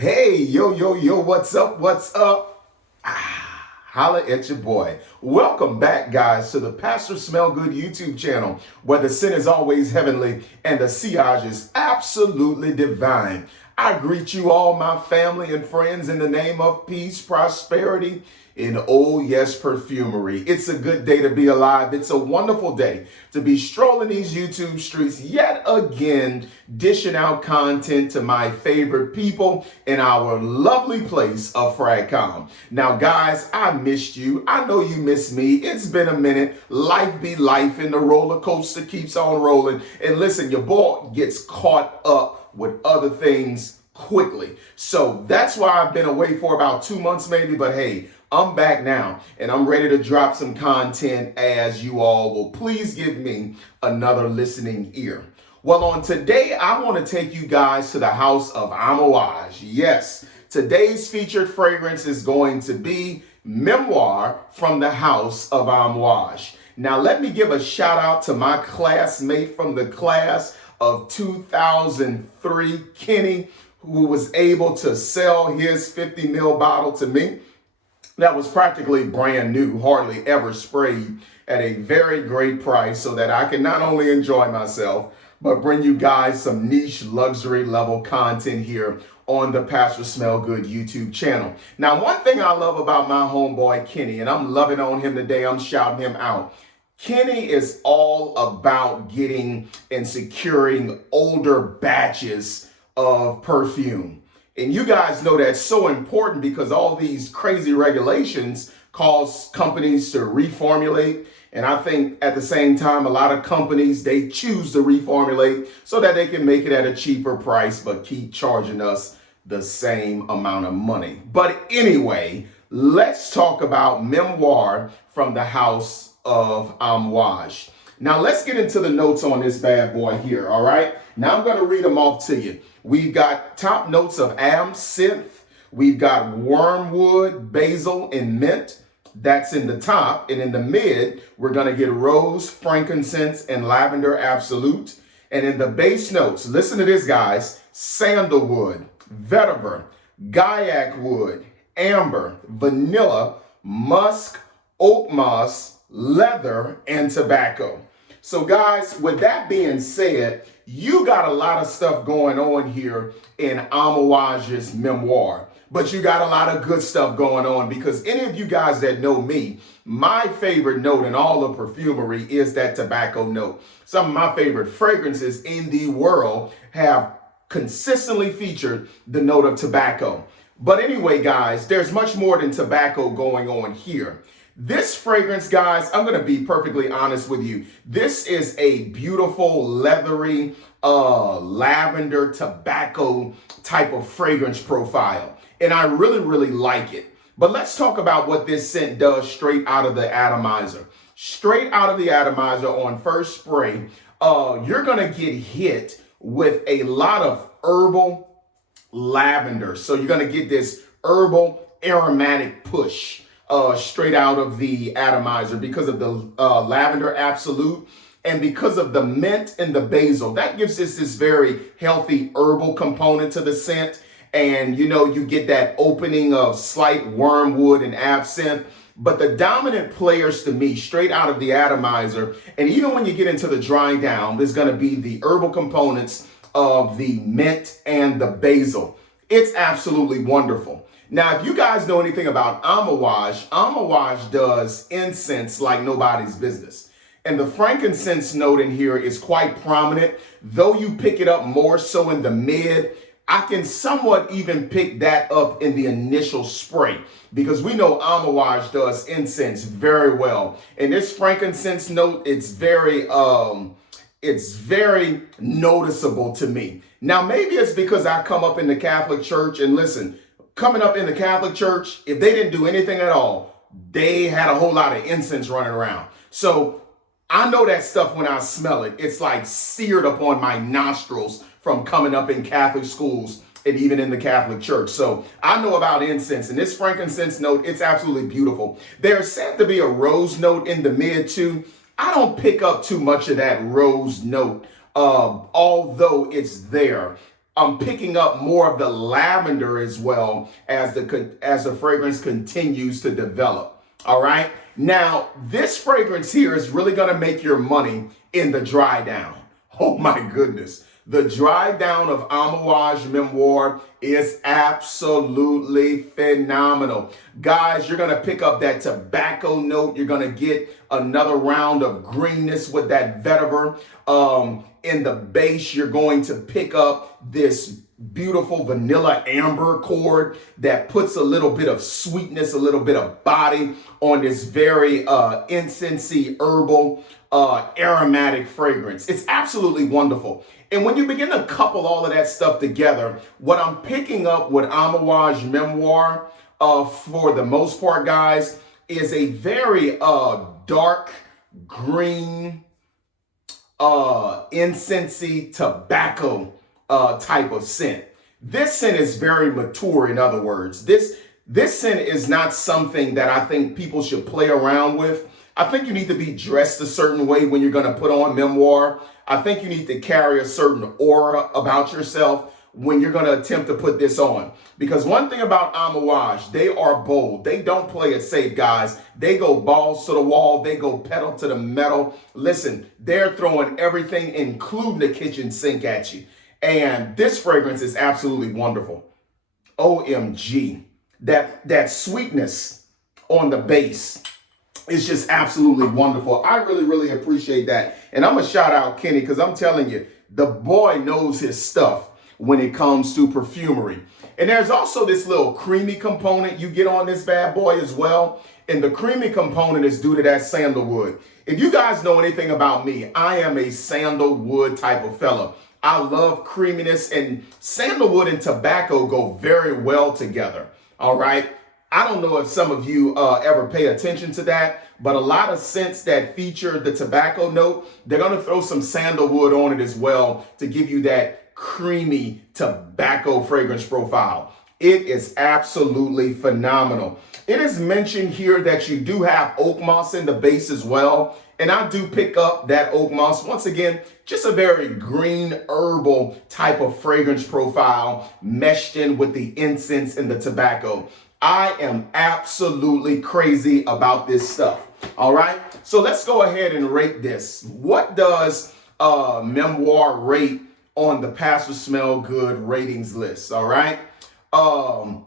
Hey, yo, what's up? What's up? Holla at your boy. Welcome back, guys, to the Pastor Smell Good YouTube channel, where the sin is always heavenly and the sillage is absolutely divine. I greet you all, my family and friends, in the name of peace, prosperity, and oh yes, perfumery. It's a good day to be alive. It's a wonderful day to be strolling these YouTube streets yet again, dishing out content to my favorite people in our lovely place of Fragcom. Now, guys, I missed you. I know you missed me. It's been a minute. Life be life, and the roller coaster keeps on rolling. And listen, your boy gets caught up with other things quickly. So that's why I've been away for about 2 months maybe, but hey, I'm back now and I'm ready to drop some content as you all will please give me another listening ear. Well, on today, I want to take you guys to the house of Amouage. Yes, today's featured fragrance is going to be Memoir from the house of Amouage. Now, let me give a shout out to my classmate from the class of 2003, Kenny, who was able to sell his 50 ml bottle to me. That was practically brand new, hardly ever sprayed, at a very great price so that I can not only enjoy myself, but bring you guys some niche luxury level content here on the Pastor Smell Good YouTube channel. Now, one thing I love about my homeboy Kenny, and I'm loving on him today, I'm shouting him out. Kenny is all about getting and securing older batches of perfume. And you guys know that's so important because all these crazy regulations cause companies to reformulate. And I think at the same time, a lot of companies, they choose to reformulate so that they can make it at a cheaper price, but keep charging us the same amount of money. But anyway, let's talk about Memoir from the house of Amouage. Now let's get into the notes on this bad boy here, all right? Now I'm gonna read them off to you. We've got top notes of absinthe. We've got wormwood, basil, and mint. That's in the top. And in the mid, we're gonna get rose, frankincense, and lavender absolute. And in the base notes, listen to this, guys: sandalwood, vetiver, gaiac wood, amber, vanilla, musk, oak moss, leather, and tobacco. So guys, with that being said, you got a lot of stuff going on here in Amouage's Memoir, but you got a lot of good stuff going on because any of you guys that know me, my favorite note in all of perfumery is that tobacco note. Some of my favorite fragrances in the world have consistently featured the note of tobacco. But anyway, guys, there's much more than tobacco going on here. This fragrance, guys, I'm going to be perfectly honest with you. This is a beautiful, leathery, lavender tobacco type of fragrance profile. And I really like it. But let's talk about what this scent does straight out of the atomizer. Straight out of the atomizer on first spray, you're going to get hit with a lot of herbal lavender. So you're going to get this herbal aromatic push. Straight out of the atomizer because of the lavender absolute and because of the mint and the basil. That gives us this very healthy herbal component to the scent. And you know, you get that opening of slight wormwood and absinthe. But the dominant players to me, straight out of the atomizer, and even when you get into the drying down, there's going to be the herbal components of the mint and the basil. It's absolutely wonderful. Now, if you guys know anything about Amouage, Amouage does incense like nobody's business. And the frankincense note in here is quite prominent. Though you pick it up more so in the mid, I can somewhat even pick that up in the initial spray because we know Amouage does incense very well. And this frankincense note, it's very noticeable to me. Now, maybe it's because I come up in the Catholic Church and listen, coming up in the Catholic Church, if they didn't do anything at all, they had a whole lot of incense running around. So I know that stuff when I smell it. It's like seared upon my nostrils from coming up in Catholic schools and even in the Catholic Church. So I know about incense, and this frankincense note, it's absolutely beautiful. There's said to be a rose note in the mid too. I don't pick up too much of that rose note, although it's there. I'm picking up more of the lavender as well as the fragrance continues to develop. All right. Now, this fragrance here is really going to make your money in the dry down. Oh my goodness. The dry down of Amouage Memoir is absolutely phenomenal. Guys, you're going to pick up that tobacco note. You're going to get another round of greenness with that vetiver. In the base, you're going to pick up this beautiful vanilla amber chord that puts a little bit of sweetness, a little bit of body on this very incensey, herbal, aromatic fragrance. It's absolutely wonderful. And when you begin to couple all of that stuff together, what I'm picking up with Amouage Memoir, for the most part, guys, is a very dark green, incensey tobacco type of scent. This scent is very mature. In other words, this scent is not something that I think people should play around with. I think you need to be dressed a certain way when you're going to put on Memoir. I think you need to carry a certain aura about yourself when you're going to attempt to put this on. Because one thing about Amouage, they are bold. They don't play it safe, guys. They go balls to the wall. They go pedal to the metal. Listen, they're throwing everything, including the kitchen sink, at you. And this fragrance is absolutely wonderful. OMG. That sweetness on the base is just absolutely wonderful. I really, really appreciate that. And I'm going to shout out Kenny because I'm telling you, the boy knows his stuff when it comes to perfumery. And there's also this little creamy component you get on this bad boy as well. And the creamy component is due to that sandalwood. If you guys know anything about me, I am a sandalwood type of fella. I love creaminess, and sandalwood and tobacco go very well together. All right. I don't know if some of you ever pay attention to that, but a lot of scents that feature the tobacco note, they're going to throw some sandalwood on it as well to give you that creamy tobacco fragrance profile. It is absolutely phenomenal. It is mentioned here that you do have oak moss in the base as well. And I do pick up that oak moss. Once again, just a very green herbal type of fragrance profile meshed in with the incense and the tobacco. I am absolutely crazy about this stuff. All right. So let's go ahead and rate this. What does Memoir rate on the Pastor Smell Good ratings list? All right. I'm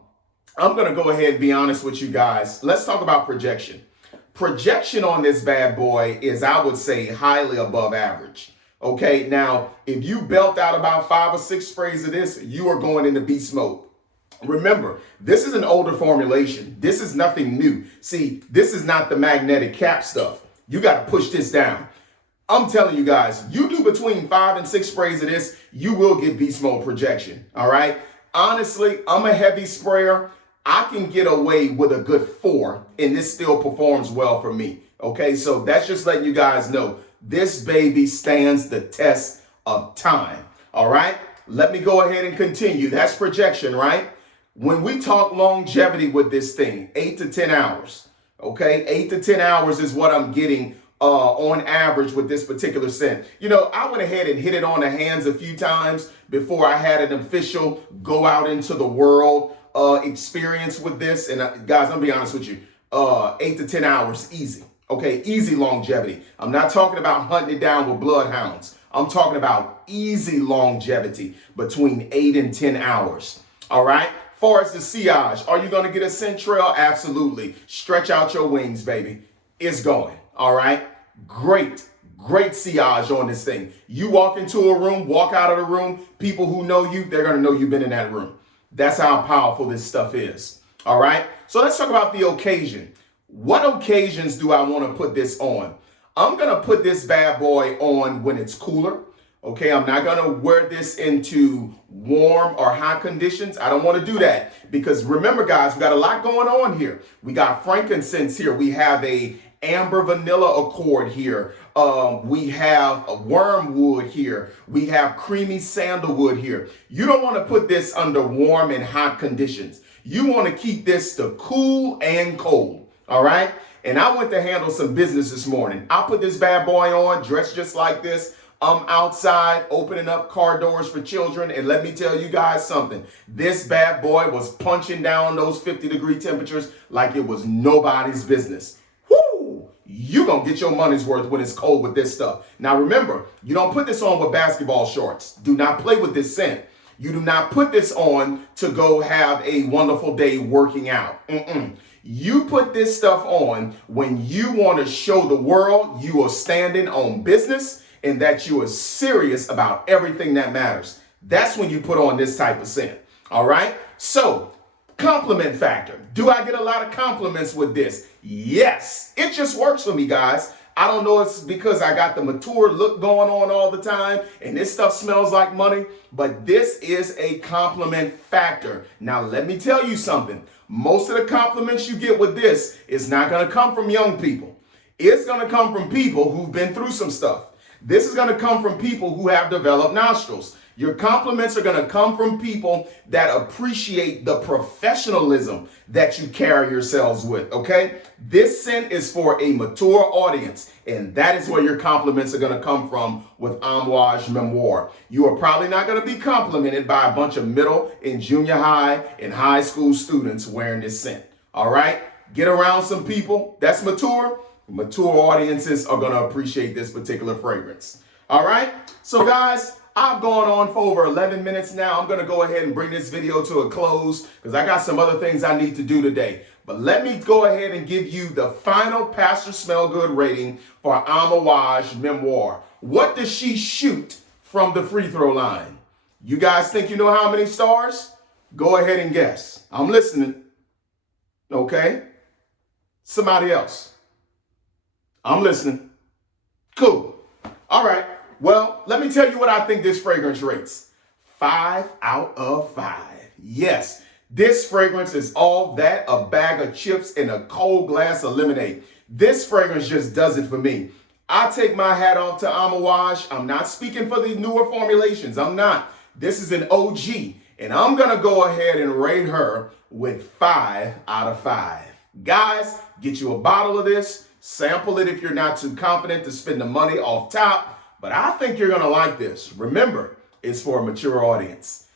going to go ahead and be honest with you guys. Let's talk about projection. Projection on this bad boy is, I would say, highly above average. Okay. Now, if you belt out about 5 or 6 sprays of this, you are going into beast mode. Remember, this is an older formulation. This is nothing new. See, this is not the magnetic cap stuff. You got to push this down. I'm telling you guys, you do between 5 and 6 sprays of this, you will get beast mode projection. All right. Honestly, I'm a heavy sprayer. I can get away with a good 4, and this still performs well for me. Okay. So that's just letting you guys know this baby stands the test of time. All right. Let me go ahead and continue. That's projection, right? When we talk longevity with this thing, 8 to 10 hours, okay? 8 to 10 hours is what I'm getting on average with this particular scent. You know, I went ahead and hit it on the hands a few times before I had an official go out into the world experience with this. And guys, I'm gonna be honest with you, 8 to 10 hours, easy, okay? Easy longevity. I'm not talking about hunting it down with bloodhounds. I'm talking about easy longevity between 8 and 10 hours, all right? Far as the sillage, are you going to get a scent trail? Absolutely. Stretch out your wings, baby. It's going. All right. Great sillage on this thing. You walk into a room, walk out of the room. People who know you, they're going to know you've been in that room. That's how powerful this stuff is. All right. So let's talk about the occasion. What occasions do I want to put this on? I'm going to put this bad boy on when it's cooler. Okay, I'm not going to wear this into warm or hot conditions. I don't want to do that because remember, guys, we got a lot going on here. We got frankincense here. We have a amber vanilla accord here. We have a wormwood here. We have creamy sandalwood here. You don't want to put this under warm and hot conditions. You want to keep this to cool and cold. All right. And I went to handle some business this morning. I put this bad boy on, dressed just like this. I'm outside opening up car doors for children, and let me tell you guys something. This bad boy was punching down those 50-degree temperatures like it was nobody's business. Whoo! You gonna get your money's worth when it's cold with this stuff. Now remember, you don't put this on with basketball shorts. Do not play with this scent. You do not put this on to go have a wonderful day working out. You put this stuff on when you want to show the world you are standing on business and that you are serious about everything that matters. That's when you put on this type of scent. All right? So, compliment factor. Do I get a lot of compliments with this? Yes. It just works for me, guys. I don't know if it's because I got the mature look going on all the time and this stuff smells like money, but this is a compliment factor. Now, let me tell you something. Most of the compliments you get with this is not going to come from young people. It's going to come from people who've been through some stuff. This is going to come from people who have developed nostrils. Your compliments are going to come from people that appreciate the professionalism that you carry yourselves with, okay? This scent is for a mature audience, and that is where your compliments are going to come from with Amouage Memoir. You are probably not going to be complimented by a bunch of middle and junior high and high school students wearing this scent, all right? Get around some people that's mature. Mature audiences are going to appreciate this particular fragrance. All right. So guys, I've gone on for over 11 minutes now. I'm going to go ahead and bring this video to a close because I got some other things I need to do today. But let me go ahead and give you the final Pastor Smell Good rating for Amouage Memoir. What does she shoot from the free throw line? You guys think you know how many stars? Go ahead and guess. I'm listening. Okay. Somebody else. I'm listening. Cool. All right. Well, let me tell you what I think this fragrance rates. 5 out of 5. Yes, this fragrance is all that, a bag of chips and a cold glass of lemonade. This fragrance just does it for me. I take my hat off to Amouage. I'm not speaking for the newer formulations. I'm not. This is an OG. And I'm going to go ahead and rate her with 5 out of 5. Guys, get you a bottle of this. Sample it if you're not too confident to spend the money off top, but I think you're going to like this. Remember, it's for a mature audience.